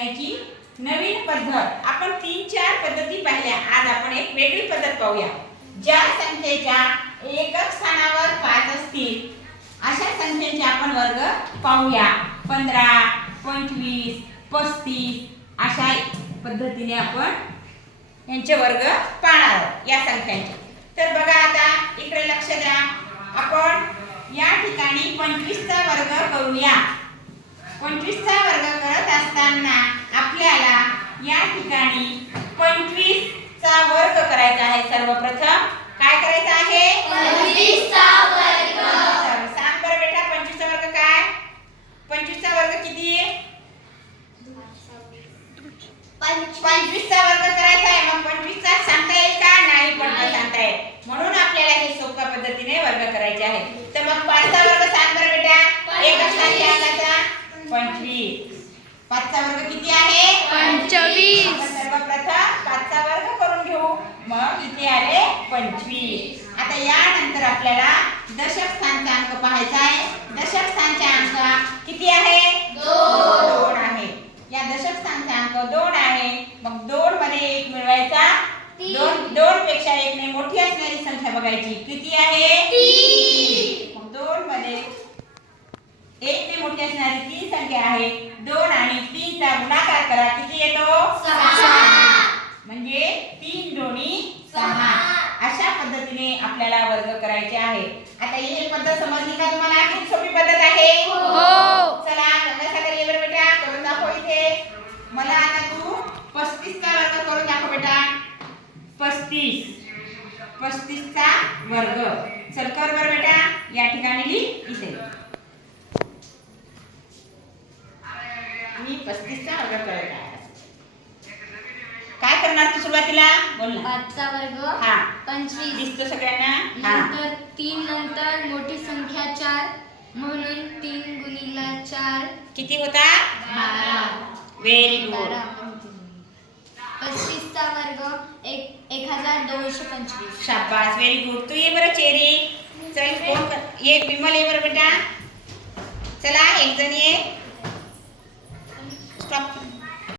नवीन पद्धत. आपण तीन चार पद्धती पाहिल्या. आज आपण एक वेगळी पद्धत पाहूया. ज्या संख्येच्या एकक स्थानावर पाच असतील अशा संख्येचे आपण वर्ग पाहूया. पंधरा पंचवीस पस्तीस अशा पद्धतीने आपण यांचे वर्ग पाहणार आहोत या संख्यांचे. तर बघा आता इकडे लक्ष द्या. आपण या ठिकाणी पंचवीसचा वर्ग करूया. पंचवीसचा असताना आपल्याला या ठिकाणी पंचवीसचा वर्ग करायचा आहे. सर्वप्रथम काय करायचं आहे? सांग बरं बेटा पंचवीसचा वर्ग काय? पंचवीसचा वर्ग किती पंचवीसचा वर्ग करायचा आहे. मग पंचवीसचा सांगता येईल का? नाही पण सांगता येईल. म्हणून आपल्याला हे सोप्या पद्धतीने वर्ग करायचे आहे. तर मग पाचचा वर्ग सांग बरं बेटा? एक असताना अंकाचा पाचचा वर्ग किती आहे? पंचवीस. सर्वप्रथम पाचचा वर्ग करून घेऊ. मग इथे आले पंचवीस. आता यानंतर आपल्याला दशक स्थानचा अंक पाहायचा आहे. दशक स्थानचा अंक किती आहे? दोन. आहे. या दशक स्थानचा अंक दोन आहे. मग दोन मध्ये एक मिळवायचा. दोन दोन पेक्षा एक ने मोठी असणारी संख्या बघायची. किती आहे मग दोन मध्ये मोठी असणारी तीन संख्या आहे. दोन आणि तीन चा गुणाकार करा. किती येतो? म्हणजे तीन दोन्ही सहा. अशा पद्धतीने आपल्याला वर्ग करायचे आहे. आता ही पद्धत समजली का तुम्हाला? खूप सोपी पद्धत आहे. हो. चला गंगासागर ये बरं बेटा. करून दाखव इथे. मला आता तू पस्तीसचा वर्ग करून दाखव बेटा. पस्तीस. पस्तीसचा वर्ग. चल कर बरं बेटा. या ठिकाणी लिह इथे. मी पस्तीसचा वर्ग करत आहे. काय करणार तू सुरुवातीला? बोल ना. पाचचा वर्ग हा. पंचवीस. दिसतो सगळ्यांना? हा. नंतर तीन नंतर मोठी संख्या चार म्हणून तीन गुणिला चार. किती होता? बारा. व्हेरी गुड बारा. पस्तीसचा वर्ग एक एक हजार दोनशे पंचवीस. शाबास व्हेरी गुड तू ये बरं चेरी. चल कोण कर- ये विमल ये बरं बेटा. चला एक जण ये. from